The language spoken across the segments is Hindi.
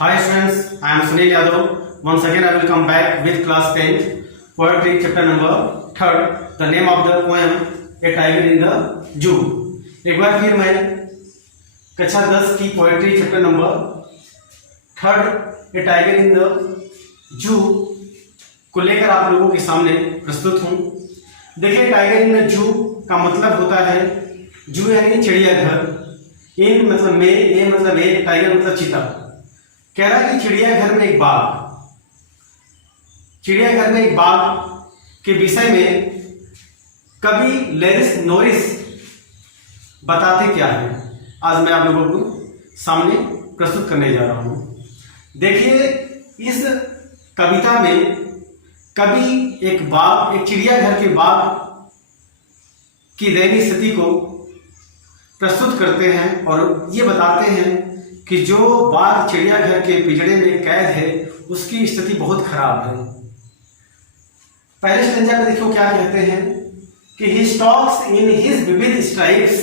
Hi friends, I am Sunil Yadav. Once again I will come back with class 10 poetry chapter number 3rd. The name of the poem A Tiger in the Zoo. एक बार फिर मैं कक्षा 10 की poetry chapter number 3rd A tiger in the zoo को लेकर आप लोगों के सामने प्रस्तुत हूँ। देखिए, टाइगर इन द जू का मतलब होता है जू यानी चिड़ियाघर, इन मतलब में, ए मतलब एक, टाइगर मतलब चीता। कह रहा है कि चिड़ियाघर में एक बाघ, चिड़ियाघर में एक बाघ के विषय में कवि लैरिस नोरिस बताते क्या है, आज मैं आप लोगों को सामने प्रस्तुत करने जा रहा हूं। देखिए, इस कविता में कवि एक बाघ, एक चिड़ियाघर के बाघ की दयनीय स्थिति को प्रस्तुत करते हैं और ये बताते हैं कि जो बाघ चिड़ियाघर के पिंजरे में कैद है उसकी स्थिति बहुत खराब है। पहले स्टेंजा में देखो क्या कहते हैं कि he stalks in his vivid stripes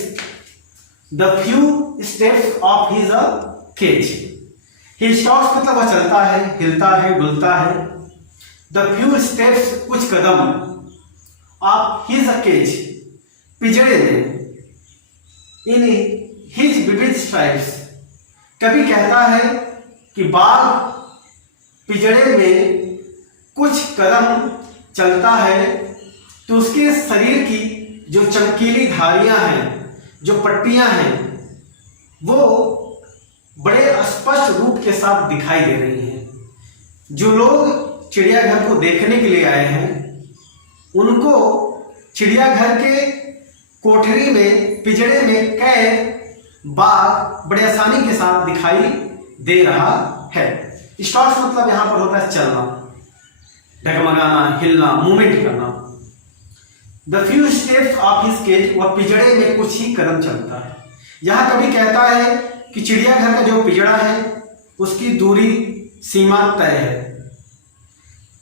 the few steps of his cage। he stalks मतलब वह चलता है, हिलता है, डुलता है। the few steps कुछ कदम of his cage पिंजरे में, in his vivid stripes। कभी कहता है कि बाघ पिंजरे में कुछ कदम चलता है तो उसके शरीर की जो चमकीली धारियां हैं, जो पट्टियां हैं, वो बड़े स्पष्ट रूप के साथ दिखाई दे रही हैं। जो लोग चिड़ियाघर को देखने के लिए आए हैं उनको चिड़ियाघर के कोठरी में, पिंजरे में कैद बाघ बड़े आसानी के साथ दिखाई दे रहा है। स्टॉक्स मतलब यहां पर होता है चलना, डगमगाना, हिलना, मूवमेंट करना। The few steps of his cage, वह पिंजरे में कुछ ही कदम चलता है। यहां कभी कहता है कि चिड़ियाघर का जो पिंजरा है उसकी दूरी सीमा तय है,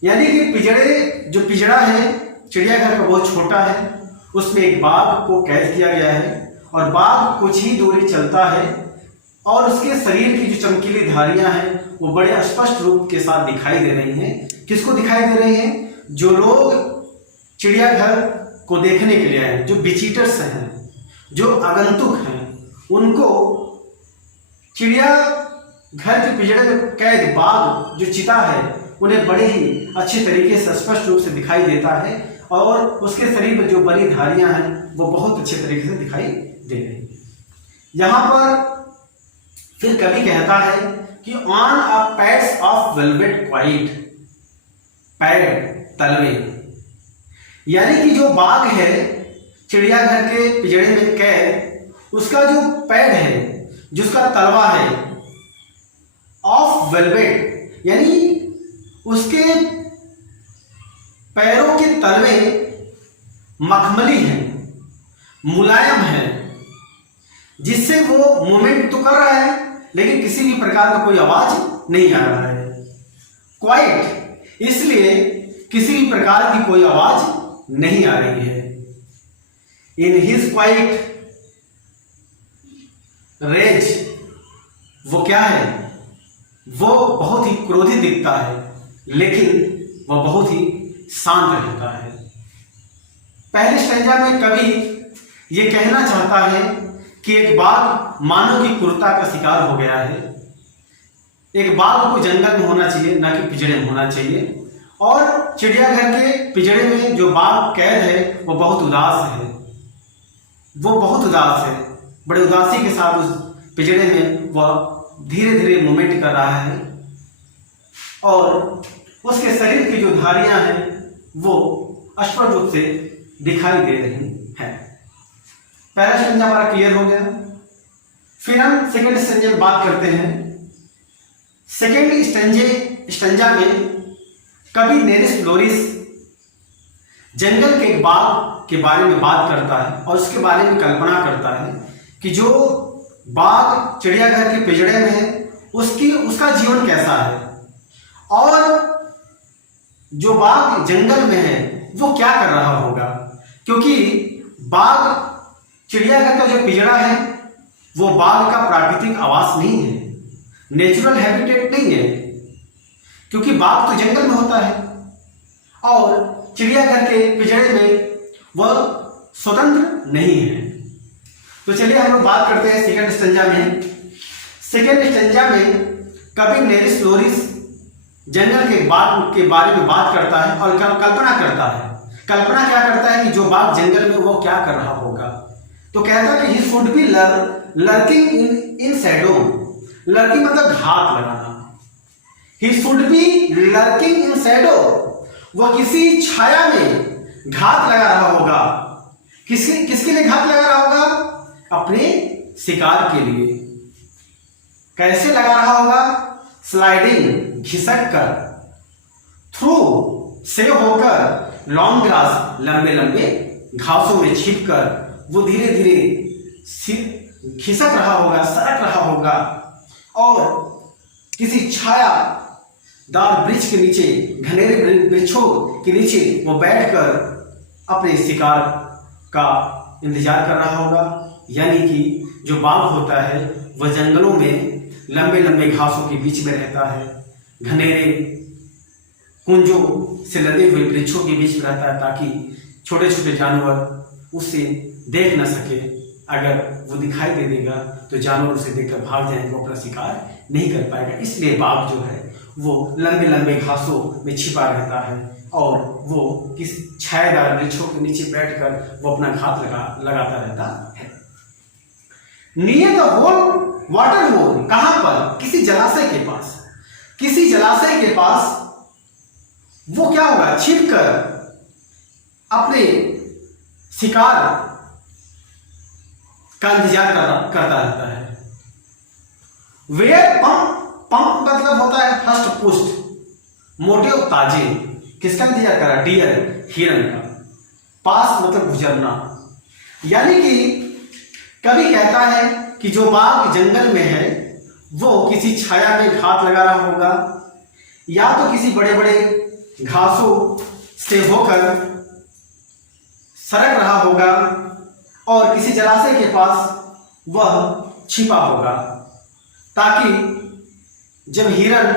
यानी कि पिंजरा है चिड़ियाघर का बहुत छोटा है, उसमें एक बाघ को कैद किया गया है और बाघ कुछ ही दूरी चलता है और उसके शरीर की जो चमकीली धारियां हैं वो बड़े स्पष्ट रूप के साथ दिखाई दे रही हैं। किसको दिखाई दे रही हैं? जो लोग चिड़ियाघर को देखने के लिए आए, जो विजिटर्स हैं, जो आगंतुक हैं, उनको चिड़ियाघर के पिंजरे में कैद बाघ जो चीता है उन्हें बड़े ही अच्छे तरीके से स्पष्ट रूप से दिखाई देता है और उसके शरीर में जो बड़ी धारियां हैं वो बहुत अच्छे तरीके से दिखाई दे रही है। यहां पर फिर कवि कहता है कि on a pads of velvet quiet, pad तलवे, यानी कि जो बाघ है चिड़ियाघर के पिंजरे में कैद, उसका जो पैड है, जिसका तलवा है, ऑफ वेलवेट, यानी उसके पैरों के तलवे मखमली हैं, मुलायम है, जिससे वो मूवमेंट तो कर रहा है लेकिन किसी भी प्रकार का कोई आवाज नहीं आ रहा है। क्वाइट इसलिए किसी भी प्रकार की कोई आवाज नहीं आ रही है। इन हिज क्वाइट रेज, वो क्या है? वो बहुत ही क्रोधित दिखता है लेकिन वह बहुत ही शांत रहता है। पहले स्टेंजा में कवि ये कहना चाहता है कि एक बाघ मानव की क्रूरता का शिकार हो गया है। एक बाघ को जंगल में होना चाहिए, ना कि पिंजरे में होना चाहिए। और चिड़ियाघर के पिंजरे में जो बाघ कैद है वो बहुत उदास है, वो बहुत उदास है, बड़े उदासी के साथ उस पिंजरे में वह धीरे धीरे मूवमेंट कर रहा है और उसके शरीर की जो धारियां हैं वो स्पष्ट रूप से दिखाई दे रही हैं। पहला स्टेंजा हमारा क्लियर हो गया। फिर हम सेकेंड स्टेंजे में बात करते हैं। सेकेंड स्टेंजा में कवि लैरिस नोरिस जंगल के एक बाघ के बारे में बात करता है और उसके बारे में कल्पना करता है कि जो बाघ चिड़ियाघर के पिंजरे में है उसका जीवन कैसा है और जो बाघ जंगल में है वो क्या कर रहा होगा, क्योंकि बाघ चिड़ियाघर का जो पिंजरा है वो बाघ का प्राकृतिक आवास नहीं है। नेचुरल हैबिटेट नहीं है, क्योंकि बाघ तो जंगल में होता है और चिड़ियाघर के पिंजरे में वह स्वतंत्र नहीं है। तो चलिए हम लोग बात करते हैं सेकंड स्टेंजा में। सेकंड स्टेंजा में कवि नेरिस लोरिस जंगल के बाघ के बारे में बात करता है और कल्पना करता है। कल्पना क्या करता है कि जो बाघ जंगल में वो क्या कर रहा होगा। तो कहता है कि he should be lurking in Shadow. Lurking मतलब घात लगाना। He should be lurking in Shadow, वह किसी छाया में घात लगा रहा होगा। किसके लिए घात लगा रहा होगा? अपने शिकार के लिए। कैसे लगा रहा होगा? स्लाइडिंग, घिसक कर, थ्रू से होकर, लॉन्ग ग्रास, लंबे लंबे घासों में छिपकर वो धीरे धीरे खिसक रहा होगा, सरक रहा होगा और किसी छायादार वृक्ष के नीचे, घनेरे वृक्षों के नीचे वो बैठकर अपने शिकार का इंतजार कर रहा होगा। यानी कि जो बाघ होता है वह जंगलों में लंबे लंबे घासों के बीच में रहता है, घनेरे कुंजों से लदे हुए वृक्षों के बीच में रहता है, ताकि छोटे छोटे जानवर उसे देख न सके। अगर वो दिखाई दे देगा तो जानवर उसे देखकर भाग जाएंगे, वो अपना शिकार नहीं कर पाएगा। इसलिए बाघ जो है वो लंबे लंबे घासों में छिपा रहता है और वो किस छायादार वृक्षों के नीचे बैठकर वो अपना घात लगाता रहता है। Near the hole water hole, कहां पर? किसी जलाशय के पास। किसी जलाशय के पास वो क्या होगा? छिपकर अपने शिकार का इंतजार करता रहता है। वेयर पंप मतलब होता है हष्ट पुष्ट, मोटे और ताजे। किसका इंतजार कर रहा? डियर, हिरन का। पास मतलब गुजरना। यानी कि कवि कहता है कि जो बाघ जंगल में है वो किसी छाया में घात लगा रहा होगा, या तो किसी बड़े बड़े घासों से होकर सरक रहा होगा और किसी जलाशय के पास वह छिपा होगा, ताकि जब हिरन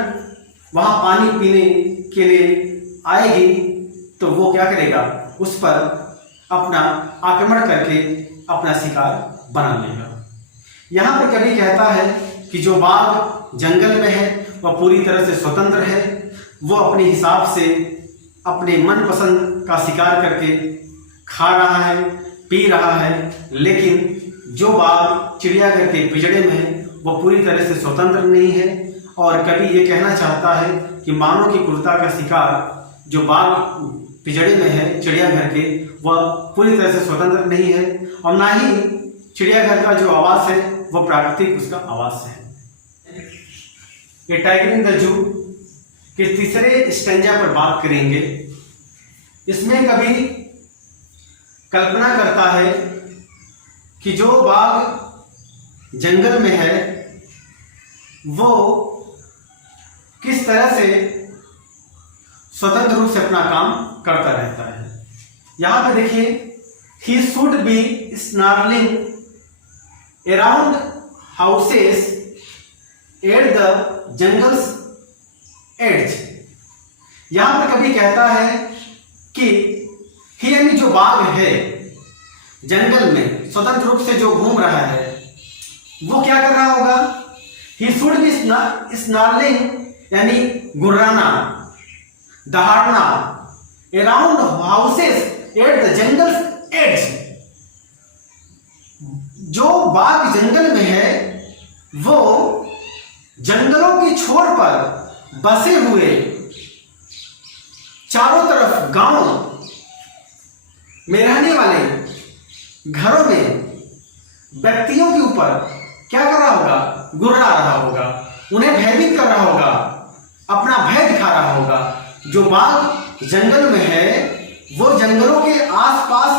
वहां पानी पीने के लिए आएगी तो वो क्या करेगा? उस पर अपना आक्रमण करके अपना शिकार बना लेगा। यहां पर कवि कहता है कि जो बाघ जंगल में है वह पूरी तरह से स्वतंत्र है। वो अपने हिसाब से अपने मनपसंद का शिकार करके खा रहा है, पी रहा है। लेकिन जो बाघ चिड़ियाघर के पिंजरे में है वह पूरी तरह से स्वतंत्र नहीं है। और कवि ये कहना चाहता है कि मानव की क्रूरता का शिकार जो बाघ पिंजरे में है चिड़ियाघर के, वह पूरी तरह से स्वतंत्र नहीं है और ना ही चिड़ियाघर का जो आवास है वह प्राकृतिक उसका आवास है। ये टाइगर इन द जू के तीसरे स्टेंजा पर बात करेंगे। इसमें कवि कल्पना करता है कि जो बाघ जंगल में है वो किस तरह से स्वतंत्र रूप से अपना काम करता रहता है। यहां पे देखिए, he should be snarling around houses at the jungle's edge. यहां पर कभी कहता है कि ही यानी जो बाघ है जंगल में स्वतंत्र रूप से जो घूम रहा है वो क्या कर रहा होगा? ही शुड बी स्नार्लिंग यानी गुर्राना, दहाड़ना, around houses at the jungle's edge. जो बाघ जंगल में है वो जंगलों की छोर पर बसे हुए चारों तरफ गांव में रहने वाले घरों में व्यक्तियों के ऊपर क्या कर रहा होगा? गुर्रा रहा होगा, उन्हें भयभीत कर रहा होगा, अपना भय दिखा रहा होगा। जो बाघ जंगल में है वो जंगलों के आसपास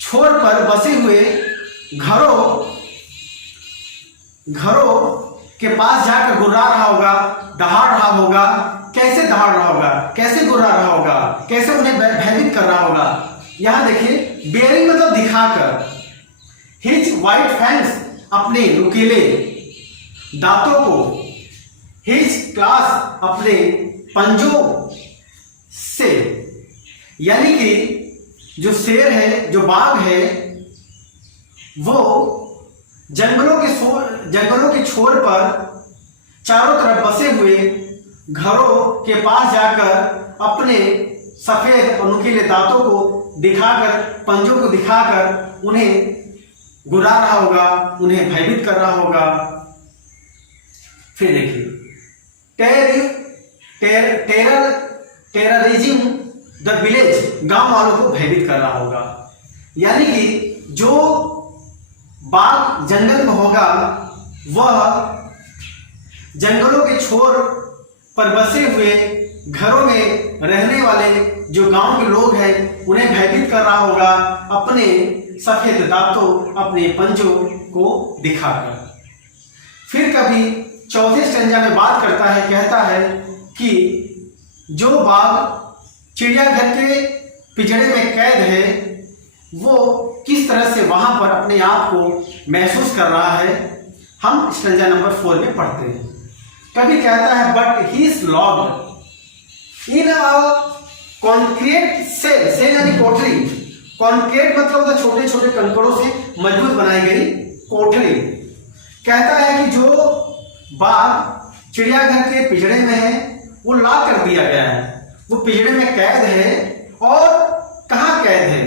छोर पर बसे हुए घरों के पास जाकर गुर्रा रहा होगा, दहाड़ रहा होगा। कैसे दहाड़ रहा होगा? कैसे गुर्रा रहा होगा? कैसे उन्हें भयभीत कर रहा होगा? यहां देखिए, बेयरिंग मतलब दिखाकर, हिज वाइट फैंग्स अपने नुकीले दांतों को हिज क्लास अपने पंजों से, यानी कि जो शेर है, जो बाघ है, वो जंगलों के छोर पर चारों तरफ बसे हुए घरों के पास जाकर अपने सफेद और नुकीले दांतों को दिखाकर, पंजों को दिखाकर उन्हें गुर्रा रहा होगा, उन्हें भयभीत कर रहा होगा। फिर देखिए, टेररिज्म द विलेज, गांव वालों को भयभीत कर रहा होगा। यानी कि जो बाघ जंगल में होगा वह जंगलों के छोर पर बसे हुए घरों में रहने वाले जो गांव के लोग हैं उन्हें भयभीत कर रहा होगा अपने सफेद दांतों, अपने पंजों को दिखाकर। फिर कभी चौथे स्टैंजा में बात करता है, कहता है कि जो बाघ चिड़ियाघर के पिंजरे में कैद है वो किस तरह से वहां पर अपने आप को महसूस कर रहा है, हम स्टैंजा नंबर 4 में पढ़ते हैं। कभी कहता है but he is locked in a concrete cell, cell यानी कोठरी, कॉन्क्रीट मतलब होता छोटे छोटे कंकड़ों से मजबूत बनाई गई कोठरी। कहता है कि जो बाघ चिड़ियाघर के पिंजरे में है वो लॉक कर दिया गया है, वो पिंजरे में कैद है। और कहाँ कैद है?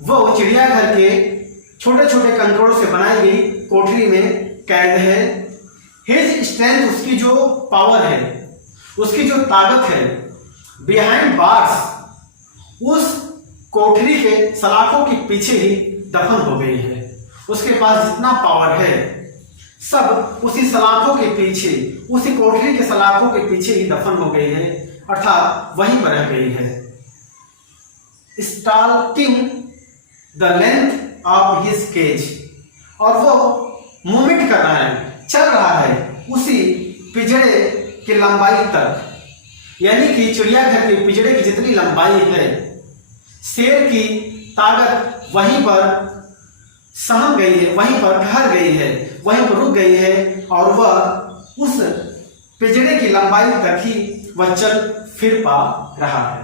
वो चिड़ियाघर के छोटे छोटे कंकड़ों से बनाई गई कोठरी में कैद है। हिज स्ट्रेंथ, उसकी जो पावर है, उसकी जो ताकत है, बिहाइंड बार्स, उस कोठरी के सलाखों के पीछे ही दफन हो गई है। उसके पास जितना पावर है सब उसी सलाखों के पीछे, उसी कोठरी के सलाखों के पीछे ही दफन हो गई है, अर्थात वहीं पर रह गई है। Stalking the length of his cage, और वो मूवमेंट कर रहा है, चल रहा है उसी पिंजरे की लंबाई तक, यानी कि चिड़ियाघर के पिंजरे की जितनी लंबाई है, शेर की ताकत वहीं पर सहम गई है, वहीं पर ठहर गई है, वहीं पर रुक गई है, और वह उस पिंजरे की लंबाई तक ही वह चल फिर पा रहा है।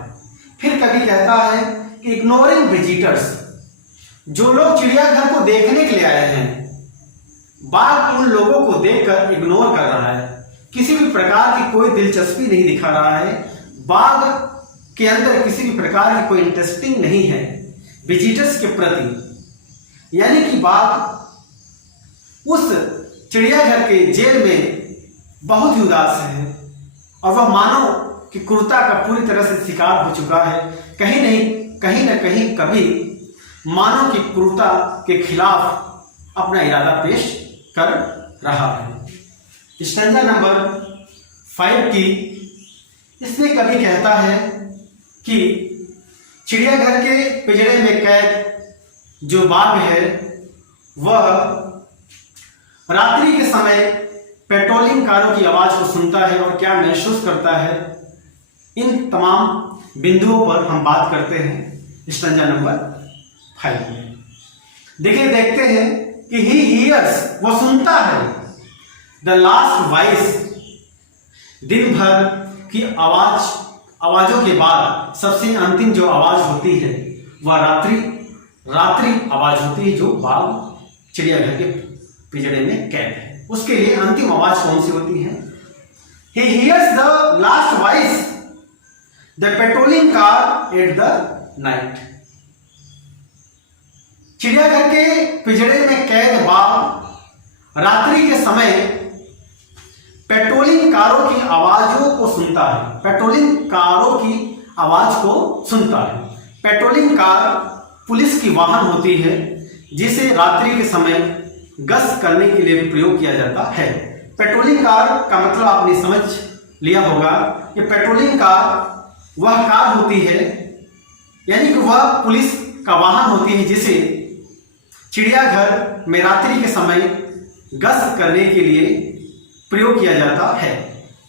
फिर कभी कहता है कि इग्नोरिंग विजिटर्स, जो लोग चिड़ियाघर को देखने के लिए आए हैं, बाघ उन लोगों को देखकर इग्नोर कर रहा है, किसी भी प्रकार की कोई दिलचस्पी नहीं दिखा रहा है। बाघ के अंदर किसी भी प्रकार की कोई इंटरेस्टिंग नहीं है विजिटर्स के प्रति, यानी कि बाघ उस चिड़ियाघर के जेल में बहुत ही उदास है और वह मानव की क्रूरता का पूरी तरह से शिकार हो चुका है। कहीं न कहीं कभी मानव की क्रूरता के खिलाफ अपना इरादा पेश कर रहा है। स्टैंजा नंबर 5 की इसमें कभी कहता है कि चिड़ियाघर के पिंजरे में कैद जो बाघ है वह रात्रि के समय पेट्रोलिंग कारों की आवाज को सुनता है और क्या महसूस करता है, इन तमाम बिंदुओं पर हम बात करते हैं स्टैंजा नंबर 5 में। देखते हैं कि ही हियर्स, वो सुनता है, द लास्ट वॉइस, दिन भर की आवाजों के बाद सबसे अंतिम जो आवाज होती है वह रात्रि आवाज होती है जो बाघ चिड़ियाघर के पिंजरे में कैद है। उसके लिए अंतिम आवाज कौन सी होती है? He hears the last voice, the patrolling car at the night. चिड़ियाघर के पिंजरे में कैद बाघ रात्रि के समय पेट्रोलिंग कारों की आवाजों को सुनता है, पेट्रोलिंग कारों की आवाज को सुनता है। पेट्रोलिंग कार पुलिस की वाहन होती है जिसे रात्रि के समय गश्त करने के लिए प्रयोग किया जाता है। पेट्रोलिंग कार का मतलब आपने समझ लिया होगा कि पेट्रोलिंग कार वह कार होती है, यानी कि वह पुलिस का वाहन होती है जिसे चिड़ियाघर में रात्रि के समय गश्त करने के लिए प्रयोग किया जाता है।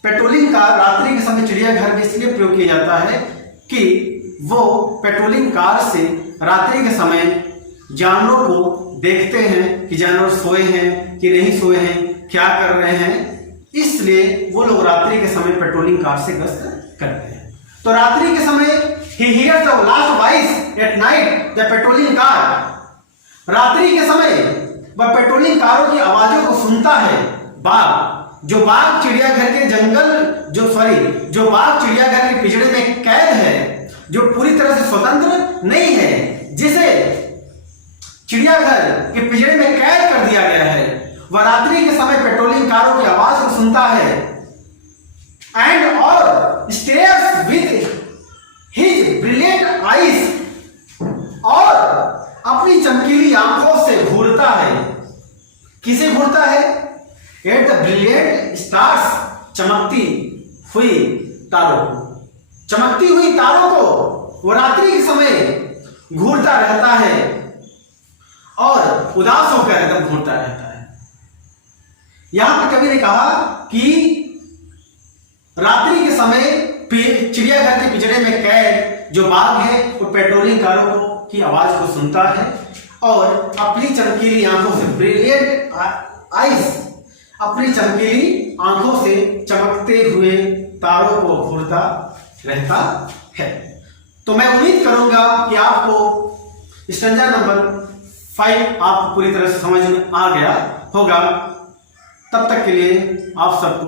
पेट्रोलिंग कार रात्रि के समय चिड़ियाघर में इसलिए प्रयोग किया जाता है कि वो पेट्रोलिंग कार से रात्रि के समय जानवरों को देखते हैं कि जानवर सोए हैं कि नहीं सोए हैं, क्या कर रहे हैं, इसलिए वो लोग रात्रि के समय पेट्रोलिंग कार से गश्त करते हैं। तो रात्रि के समय he hears the last voice at night the patrolling car, रात्रि के समय वह पेट्रोलिंग कारों की आवाजों को सुनता है। जो बाघ चिड़ियाघर के जंगल जो बाघ चिड़ियाघर के पिंजरे में कैद है, जो पूरी तरह से स्वतंत्र नहीं है, जिसे चिड़ियाघर के पिंजरे में कैद कर दिया गया है, वह रात्रि के समय पेट्रोलिंग कारों की आवाज को सुनता है एंड और stairs with his brilliant eyes, और अपनी चमकीली आंखों से घूरता है। किसे घूरता है? एट द ब्रिलियंट स्टार्स, चमकती हुई तारों को। चमकती हुई तारों को वो रात्रि के समय घूरता रहता है और उदास होकर एकदम घूरता रहता है। यहां पर कवि ने कहा कि रात्रि के समय चिड़ियाघर के पिंजरे में कैद जो बाघ है वो पेट्रोलिंग कारों की आवाज को सुनता है और अपनी चमकीली आंखों से ब्रिलियंट आईज, अपनी चमकीली आंखों से चमकते हुए तारों को घूरता रहता है। तो मैं उम्मीद करूंगा कि आपको स्टैंजा नंबर 5 आपको पूरी तरह से समझ में आ गया होगा। तब तक के लिए आप सबको